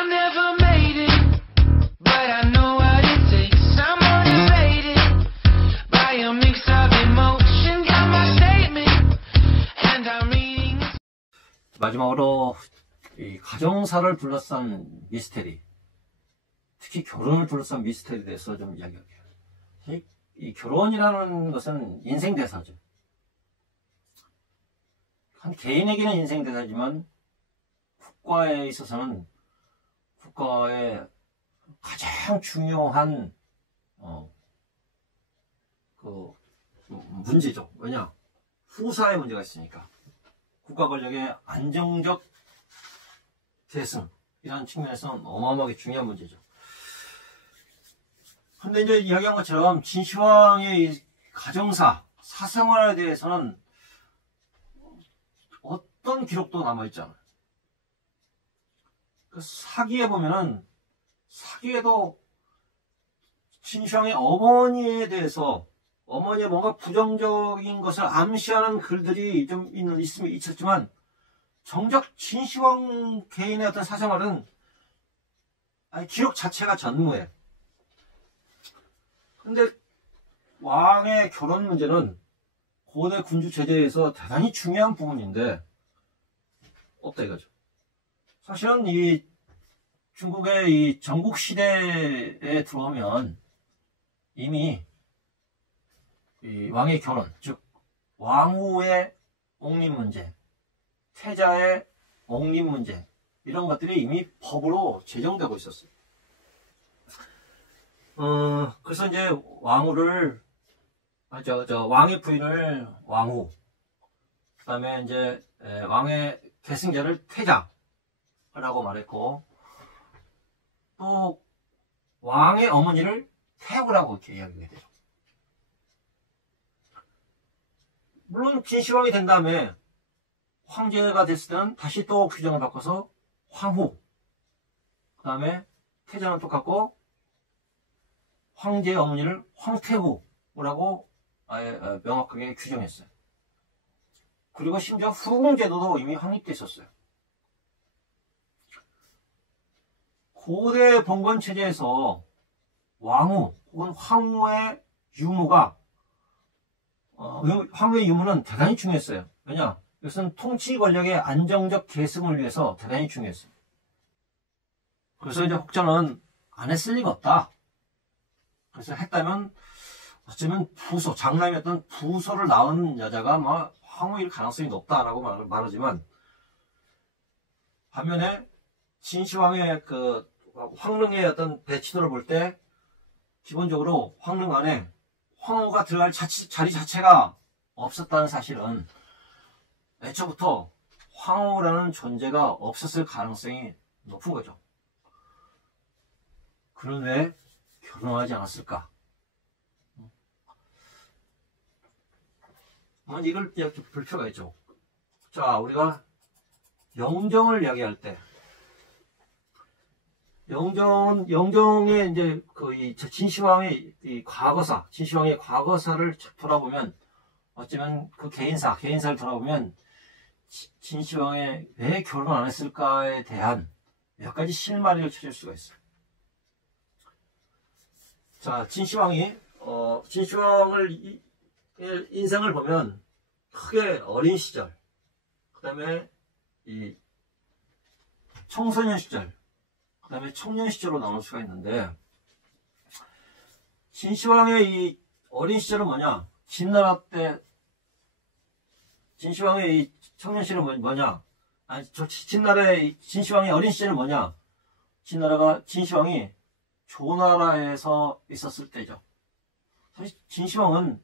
I never made it, but I know what it takes. I'm motivated by a mix of emotion. Got my statement, and I'm reading. 마지막으로 이 가정사를 둘러싼 미스테리, 특히 결혼을 둘러싼 미스테리에 대해서 좀 이야기할게요. 이 결혼이라는 것은 인생 대사죠. 한 개인에게는 인생 대사지만 국가에 있어서는 국가의 가장 중요한 문제죠. 왜냐? 후사의 문제가 있으니까. 국가 권력의 안정적 계승이라는 측면에서는 어마어마하게 중요한 문제죠. 근데 이제 이야기한 것처럼 진시황의 이 가정사, 사생활에 대해서는 어떤 기록도 남아있지 않아요. 그 사기에 보면은, 사기에도 진시황의 어머니에 대해서, 어머니의 뭔가 부정적인 것을 암시하는 글들이 좀 있었지만, 정작 진시황 개인의 어떤 사생활은 기록 자체가 전무해요. 근데 왕의 결혼 문제는 고대 군주 체제에서 대단히 중요한 부분인데 없다 이거죠. 사실은 이 중국의 이 전국 시대에 들어오면 이미 이 왕의 결혼, 즉 왕후의 옹립 문제, 태자의 옹립 문제, 이런 것들이 이미 법으로 제정되고 있었어요. 그래서 이제 왕후를, 왕의 부인을 왕후, 그 다음에 이제 왕의 계승자를 태자라고 말했고, 또 왕의 어머니를 태후라고 이렇게 이야기가 돼요. 물론 진시황이 된 다음에 황제가 됐을 때는 다시 또 규정을 바꿔서 황후, 그 다음에 태자는 똑같고 황제의 어머니를 황태후라고 아예 명확하게 규정했어요. 그리고 심지어 후궁제도도 이미 확립되어 있었어요. 고대 봉건 체제에서 왕후 혹은 황후의 유무가 황후의 유무는 대단히 중요했어요. 왜냐? 이것은 통치 권력의 안정적 계승을 위해서 대단히 중요했어요. 그래서 이제 혹자는 안 했을 리가 없다. 그래서 했다면 어쩌면 부소, 장남이었던 부소를 낳은 여자가 막 황후일 가능성이 높다라고 말하지만, 반면에 진시황의 그 황릉의 어떤 배치도를 볼 때 기본적으로 황릉 안에 황후가 들어갈 자리 자체가 없었다는 사실은 애초부터 황후라는 존재가 없었을 가능성이 높은 거죠. 그는 왜 결혼하지 않았을까? 이걸 이렇게 볼 필요가 있죠. 자, 우리가 영정을 이야기할 때, 영정의 이제 이 진시황의 이 과거사, 진시황의 과거사를 돌아보면, 어쩌면 그 개인사를 돌아보면, 진시황의 왜 결혼 안 했을까에 대한 몇 가지 실마리를 찾을 수가 있어요. 자, 진시황의 인생을 보면 크게 어린 시절, 그 다음에 이 청소년 시절, 그 다음에 청년 시절로 나눌 수가 있는데, 진시황의 이 어린 시절은 뭐냐? 진나라 때 진시황의 이 청년 시절은 뭐냐? 진시황의 어린 시절은 뭐냐? 진시황이 조나라에서 있었을 때죠. 사실 진시황은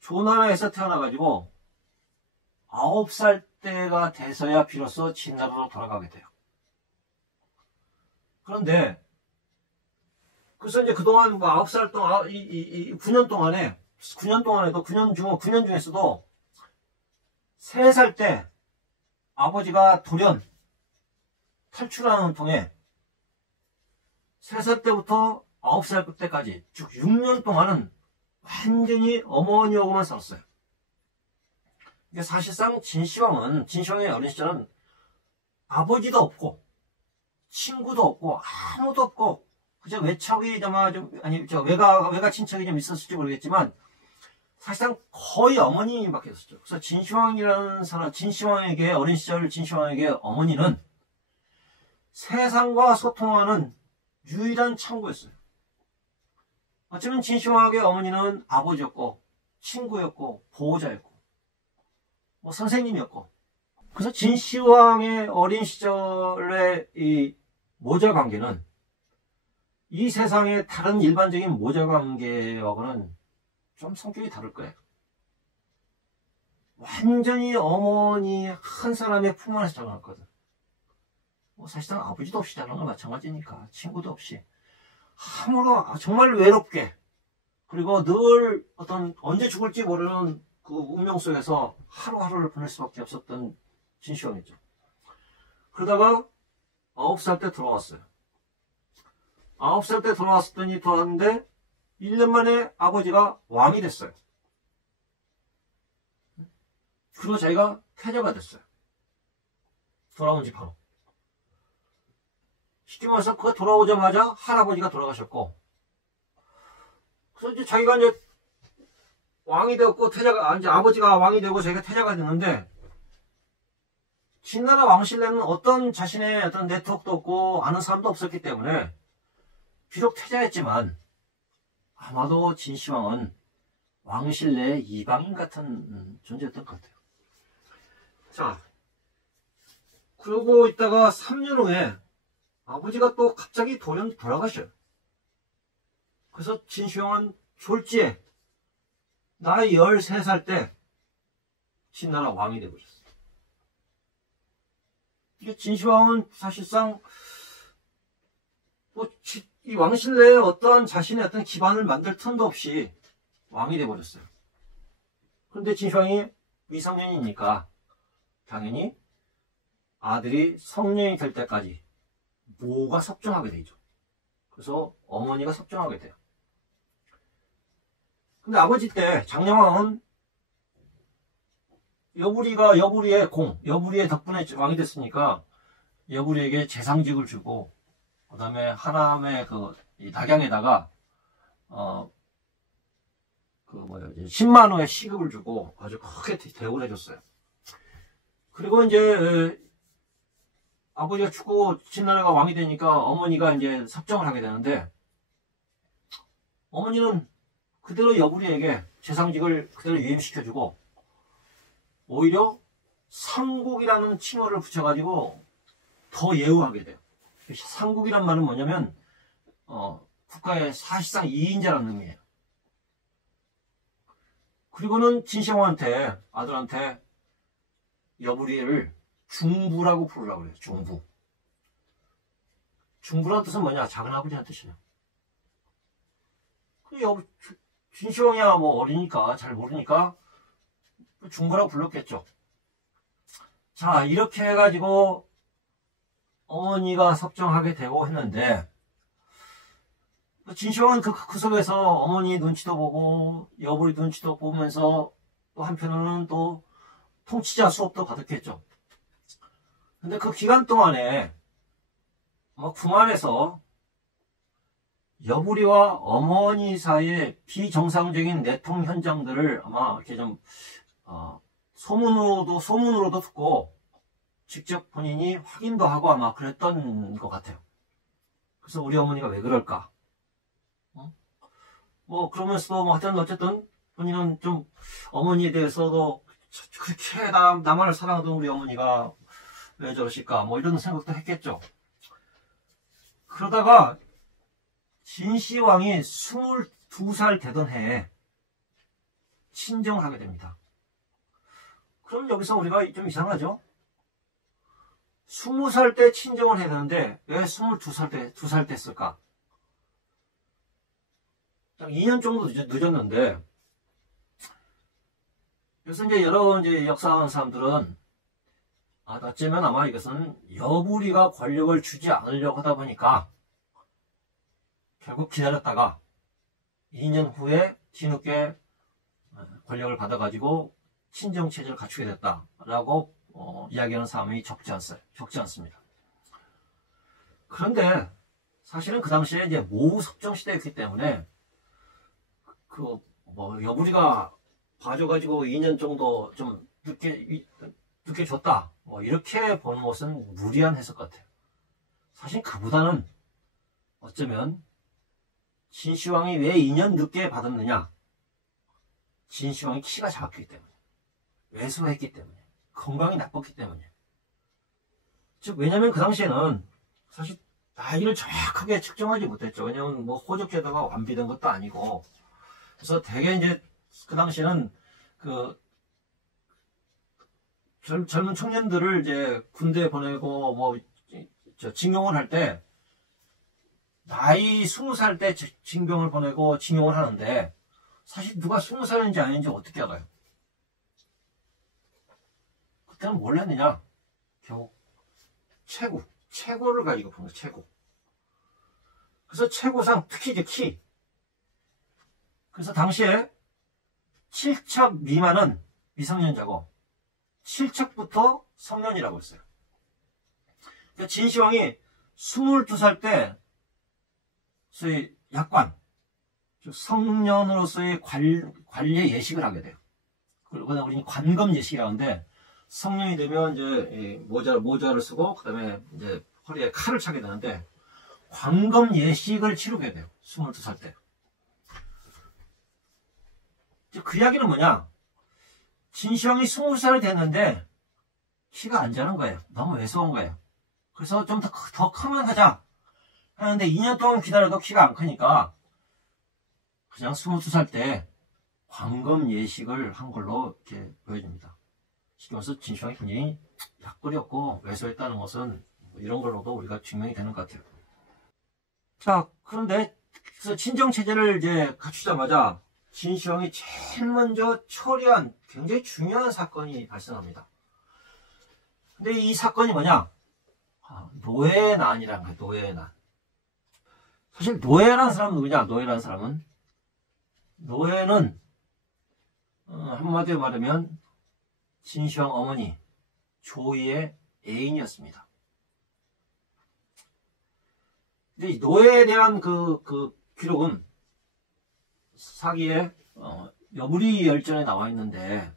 조나라에서 태어나가지고 9살 때가 돼서야 비로소 진나라로 돌아가게 돼요. 그런데 그래서 이제 그동안 9살 동안 9년 동안에도 9년 중에서도 3살 때 아버지가 돌연 탈출하는 통해 3살 때부터 9살 때까지, 즉 6년 동안은 완전히 어머니하고만 살았어요. 그러니까 사실상 진시황의 어린 시절은 아버지도 없고 친구도 없고 아무도 없고 그저 외척이 외가 친척이 좀 있었을지 모르겠지만 사실상 거의 어머니밖에 없었죠. 그래서 진시황이라는 사람, 어린 시절 진시황에게 어머니는 세상과 소통하는 유일한 창구였어요. 어쩌면 진시황에게 어머니는 아버지였고 친구였고 보호자였고 뭐 선생님이었고, 그래서 진시황의 어린 시절의 이 모자 관계는 이 세상의 다른 일반적인 모자 관계하고는 좀 성격이 다를 거예요. 완전히 어머니 한 사람의 품 안에서 자라났거든. 뭐 사실상 아버지도 없이 자란 건 마찬가지니까, 친구도 없이 아무로 정말 외롭게, 그리고 늘 언제 죽을지 모르는 그 운명 속에서 하루하루를 보낼 수밖에 없었던 진시황이죠. 그러다가 9살 때 돌아왔어요. 9살 때 돌아왔는데 1년 만에 아버지가 왕이 됐어요. 그리고 자기가 태자가 됐어요. 돌아온 지 바로. 쉽게 말해서 그가 돌아오자마자 할아버지가 돌아가셨고, 그래서 이제 자기가 이제 왕이 되었고 이제 아버지가 왕이 되고 자기가 태자가 됐는데, 진나라 왕실내는 어떤 자신의 어떤 네트워크도 없고 아는 사람도 없었기 때문에 비록 태자였지만 아마도 진시황은 왕실 내 이방인 같은 존재였던 것 같아요. 자, 그러고 있다가 3년 후에 아버지가 또 갑자기 돌아가셔요. 그래서 진시황은 졸지에 나이 13살 때 진나라 왕이 되버렸어요. 진시황은 사실상 이 왕실 내에 어떠한 자신의 어떤 기반을 만들 틈도 없이 왕이 되어버렸어요. 그런데 진시황이 미성년이니까 당연히 아들이 성년이 될 때까지 모가 섭정하게 되죠. 그래서 어머니가 섭정하게 돼요. 근데 아버지 때 장량왕은 여부리의 덕분에 왕이 됐으니까 여부리에게 재상직을 주고, 그 다음에 하남의 이 낙양에다가 10만 호의 시급을 주고 아주 크게 대우를 해줬어요. 그리고 이제 아버지가 죽고 진나라가 왕이 되니까 어머니가 이제 섭정을 하게 되는데, 어머니는 그대로 여부리에게 재상직을 그대로 위임시켜주고 오히려 상국이라는 칭호를 붙여가지고 더 예우하게 돼요. 상국이란 말은 뭐냐면 국가의 사실상 2인자라는 의미예요. 그리고는 진시황한테, 아들한테 여부리를 중부라고 부르라고 그래요. 중부. 중부라는 뜻은 뭐냐? 작은 아버지라는 뜻이에요. 진시황이야 뭐 어리니까 잘 모르니까 중부라고 불렀겠죠. 자, 이렇게 해가지고 어머니가 섭정하게 되고 했는데, 진시황은 그 속에서 어머니 눈치도 보고 여부리 눈치도 보면서 또 한편으로는 또 통치자 수업도 받았겠죠. 근데 그 기간 동안에 궁안에서 여부리와 어머니 사이의 비정상적인 내통 현장들을 아마 이렇게 좀 소문으로도 듣고 직접 본인이 확인도 하고 아마 그랬던 것 같아요. 그래서 우리 어머니가 왜 그럴까? 그러면서도 하여튼 어쨌든 본인은 좀 어머니에 대해서도 그렇게 나만을 사랑하던 우리 어머니가 왜 저러실까? 이런 생각도 했겠죠. 그러다가 진시황이 22살 되던 해에 친정을 하게 됩니다. 그럼 여기서 우리가 좀 이상하죠? 20살 때 친정을 해야 되는데 왜 2살 때 했을까? 딱 2년 정도 늦었는데, 그래서 여러 역사하는 사람들은 어쩌면 아마 이것은 여부리가 권력을 주지 않으려고 하다 보니까 결국 기다렸다가 2년 후에 뒤늦게 권력을 받아가지고 친정체제를 갖추게 됐다라고 이야기하는 사람이 적지 않습니다. 그런데 사실은 그 당시에 이제 모후 섭정 시대였기 때문에 여부리가 봐줘가지고 2년 정도 좀 늦게 줬다. 이렇게 보는 것은 무리한 해석 같아요. 사실 그보다는 어쩌면 진시황이 왜 2년 늦게 받았느냐? 진시황이 키가 작았기 때문에, 왜소했기 때문에, 건강이 나빴기 때문에. 즉, 왜냐면 그 당시에는 사실 나이를 정확하게 측정하지 못했죠. 왜냐면 호적제도가 완비된 것도 아니고. 그래서 대개 이제 그 당시에는 젊은 청년들을 이제 군대에 보내고 징용을 할 때 나이 20살 때 징병을 보내고 징용을 하는데 사실 누가 20살인지 아닌지 어떻게 알아요? 그때는 뭘 했느냐? 결국 최고를 가지고 본 거예요. 최고. 그래서 최고상 특히 이제 키. 그래서 당시에 7척 미만은 미성년자고 7척부터 성년이라고 했어요. 그러니까 진시황이 22살 때 소위 약관, 즉 성년으로서의 관례 예식을 하게 돼요. 그리고 우리는 관검 예식이라고 하는데 성년이 되면 이제 모자를 쓰고 그다음에 이제 허리에 칼을 차게 되는데 관검 예식을 치르게 돼요. 22살 때. 그 이야기는 뭐냐? 진시황이 20살이 됐는데 키가 안 자는 거예요. 너무 왜소한 거예요. 그래서 좀 더 크면 하자 하는데 2년 동안 기다려도 키가 안 크니까 그냥 22살 때 관검 예식을 한 걸로 이렇게 보여집니다. 쉽게 말해서 진시황이 굉장히 약골이었고 왜소했다는 것은 이런 걸로도 우리가 증명이 되는 것 같아요. 자, 그런데 그래서 친정체제를 이제 갖추자마자 진시황이 제일 먼저 처리한 굉장히 중요한 사건이 발생합니다. 근데 이 사건이 뭐냐? 노예난이라는 거예요. 노예난. 사실 노예라는 사람은 누구냐? 노예라는 사람은 노예는 한마디로 말하면 진시황 어머니 조이의 애인이었습니다. 근데 이 노예에 대한 그 기록은 사기의 여부리 열전에 나와 있는데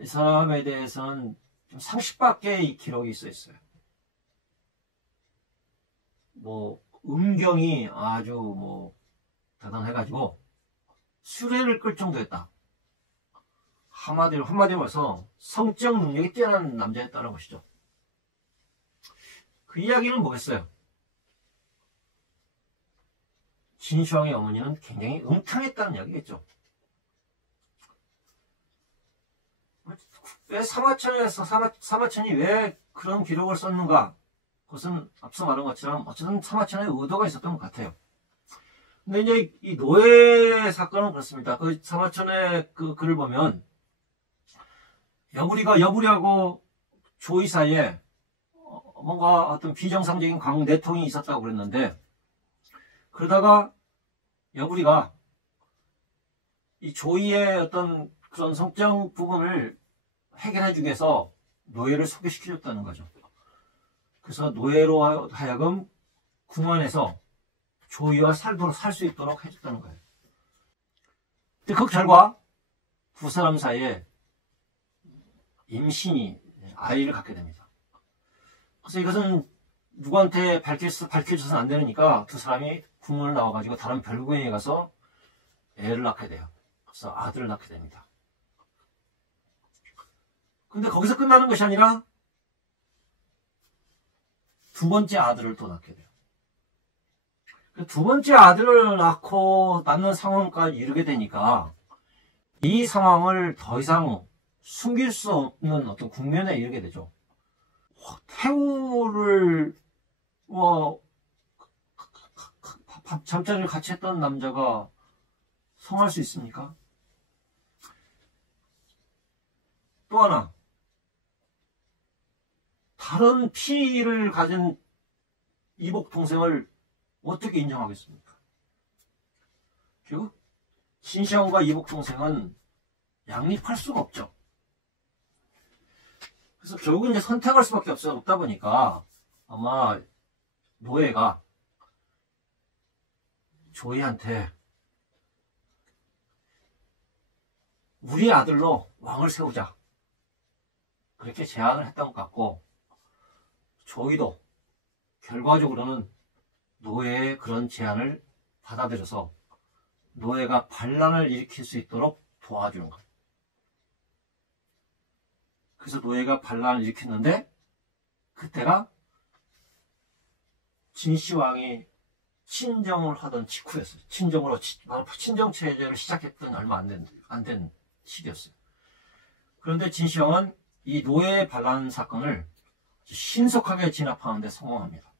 이 사람에 대해서는 좀 상식밖에 기록이 있어요. 음경이 아주 대단해가지고 수레를 끌 정도였다. 한마디로 해서 성적 능력이 뛰어난 남자였다는 것이죠. 그 이야기는 뭐겠어요? 진시황의 어머니는 굉장히 음탕했다는 이야기겠죠. 왜 사마천이 왜 그런 기록을 썼는가? 그것은 앞서 말한 것처럼 어쨌든 사마천의 의도가 있었던 것 같아요. 근데 이제 이 노예 사건은 그렇습니다. 그 사마천의 그 글을 보면 여부리하고 조이 사이에 뭔가 어떤 비정상적인 내통이 있었다고 그랬는데 그러다가 여부리가 이 조이의 어떤 그런 성적 부분을 해결해주기 위해서 노예를 소개시켜줬다는 거죠. 그래서 노예로 하여금 궁원에서 조이와 살 수 있도록 해줬다는 거예요. 근데 그 결과 두 사람 사이에 임신이 아이를 갖게 됩니다. 그래서 이것은 누구한테 밝혀져서는 안 되니까 두 사람이 궁을 나와가지고 다른 별궁에 가서 애를 낳게 돼요. 그래서 아들을 낳게 됩니다. 근데 거기서 끝나는 것이 아니라 두 번째 아들을 또 낳게 돼요. 두 번째 아들을 낳는 상황까지 이르게 되니까 이 상황을 더 이상 숨길 수 없는 어떤 국면에 이르게 되죠. 태우를 잠자리를 같이 했던 남자가 성할 수 있습니까? 또 하나, 다른 피를 가진 이복 동생을 어떻게 인정하겠습니까? 결국 진시황과 이복 동생은 양립할 수가 없죠. 그래서 결국은 이제 선택할 수밖에 없다 보니까 아마 노예가 조이한테 우리 아들로 왕을 세우자, 그렇게 제안을 했던 것 같고, 조이도 결과적으로는 노예의 그런 제안을 받아들여서 노예가 반란을 일으킬 수 있도록 도와주는 거예요. 그래서 노예가 반란을 일으켰는데, 그때가 진시황이 친정을 하던 직후였어요. 친정 체제를 시작했던 얼마 안 된 시기였어요. 그런데 진시황은 이 노예 반란 사건을 신속하게 진압하는 데 성공합니다.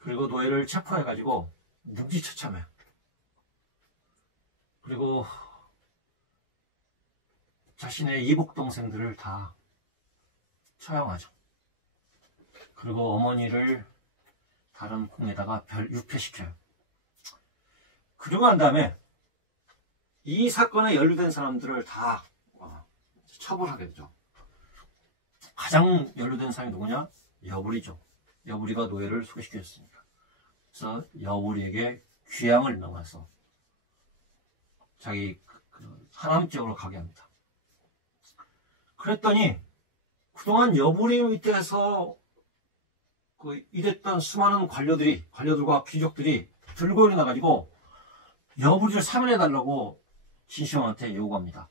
그리고 노예를 체포해가지고 능지처참해요. 그리고 자신의 이복 동생들을 다 처형하죠. 그리고 어머니를 다른 궁에다가 유폐시켜요. 그러고 난 다음에 이 사건에 연루된 사람들을 다 처벌하게 되죠. 가장 연루된 사람이 누구냐? 여부리죠. 여부리가 노예를 소개시켰으니까. 그래서 여부리에게 귀양을 넘어서 자기 하남 지역으로 가게 합니다. 그랬더니 그동안 여부리 밑에서 일했던 수많은 관료들과 귀족들이 들고 일어나가지고 여부리를 사면해달라고 진시황한테 요구합니다.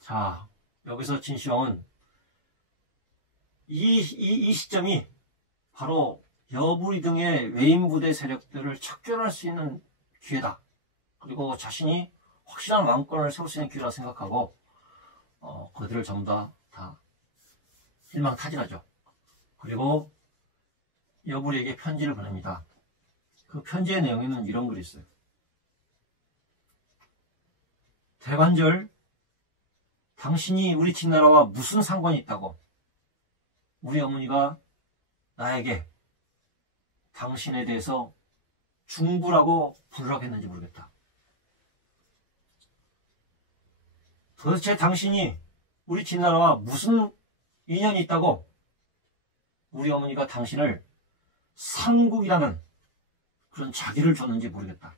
자, 여기서 진시황은 이 시점이 바로 여부리 등의 외인부대 세력들을 척결할 수 있는 기회다. 그리고 자신이 확실한 왕권을 세울 수 있는 기회라 생각하고 그들을 전부 다 일망타진하죠. 그리고 여부리에게 편지를 보냅니다. 그 편지의 내용에는 이런 글이 있어요. 대관절, 당신이 우리 진나라와 무슨 상관이 있다고 우리 어머니가 나에게 당신에 대해서 중부라고 부르라고 했는지 모르겠다. 도대체 당신이 우리 진나라와 무슨 인연이 있다고 우리 어머니가 당신을 상국이라는 그런 자기를 줬는지 모르겠다.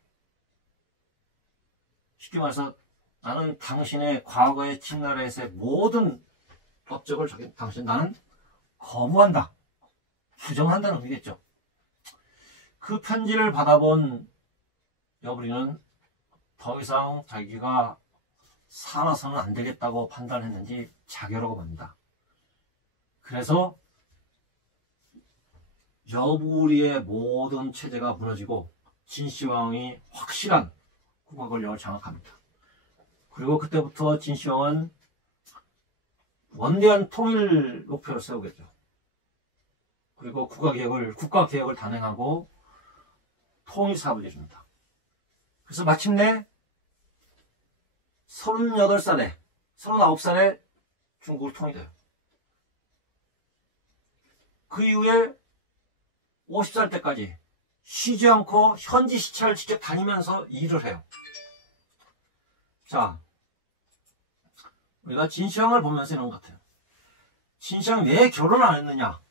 쉽게 말해서 나는 당신의 과거의 진나라에서의 모든 업적을 나는 거부한다. 부정한다는 의미겠죠. 그 편지를 받아본 여부리는 더 이상 자기가 살아서는 안 되겠다고 판단했는지 자결하고 맙니다. 그래서 여부리의 모든 체제가 무너지고 진시황이 확실한 국가 권력을 장악합니다. 그리고 그때부터 진시황은 원대한 통일 목표를 세우겠죠. 그리고 국가 개혁을 단행하고 통일 사업을 이룹니다. 그래서 마침내 39살에 중국을 통일해요. 그 이후에 50살 때까지 쉬지 않고 현지 시찰을 직접 다니면서 일을 해요. 자, 우리가 진시황을 보면서 이런 것 같아요. 진시황이 왜 결혼을 안 했느냐?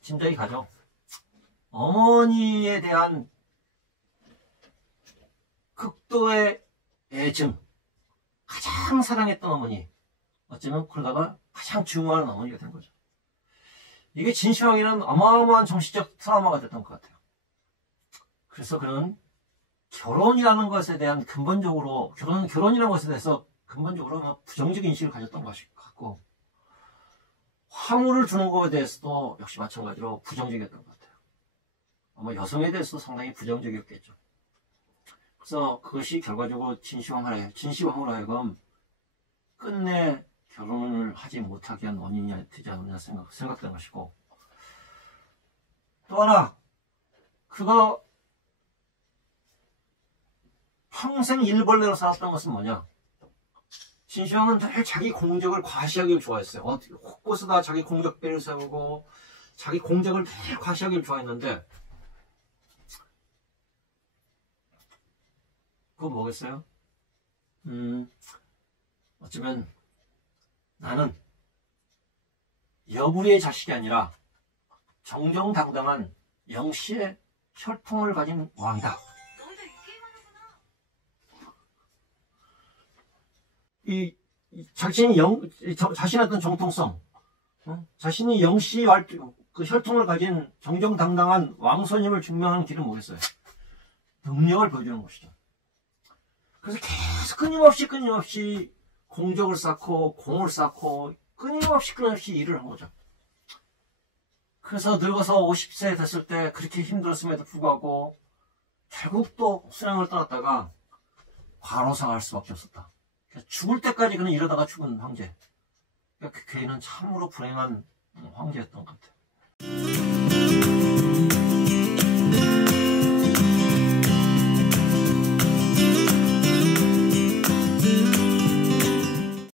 짐작이 가죠. 어머니에 대한 극도의 애증, 가장 사랑했던 어머니, 어쩌면 그러다가 가장 증오하는 어머니가 된 거죠. 이게 진시황에는 어마어마한 정신적 트라우마가 됐던 것 같아요. 그래서 그는 결혼이라는 것에 대한 결혼이라는 것에 대해서 근본적으로 부정적인 인식을 가졌던 것 같고, 화물을 주는 것에 대해서도 역시 마찬가지로 부정적이었던 것 같아요. 아마 여성에 대해서도 상당히 부정적이었겠죠. 그래서 그것이 결과적으로 진시황으로 하여금 끝내 결혼을 하지 못하게 한 원인이 되지 않느냐 생각되는 것이고, 또 하나, 그가 평생 일벌레로 살았던 것은 뭐냐? 진시황은 늘 자기 공적을 과시하기를 좋아했어요. 곳곳에 다 자기 공적배를 세우고 자기 공적을 늘 과시하기를 좋아했는데, 그건 뭐겠어요? 어쩌면 나는 여부리의 자식이 아니라 정정당당한 영씨의 혈통을 가진 왕이다. 자신의 어떤 정통성, 자신이 영씨 그 혈통을 가진 정정당당한 왕손임을 증명하는 길은 뭐겠어요? 능력을 보여주는 것이죠. 그래서 계속 끊임없이 공적을 쌓고 공을 쌓고 끊임없이 일을 한 거죠. 그래서 늙어서 50세 됐을 때 그렇게 힘들었음에도 불구하고 결국 또 수령을 떠났다가 과로사할 수밖에 없었다. 죽을 때까지 그는 이러다가 죽은 황제. 그 괴는 참으로 불행한 황제였던 것 같아요.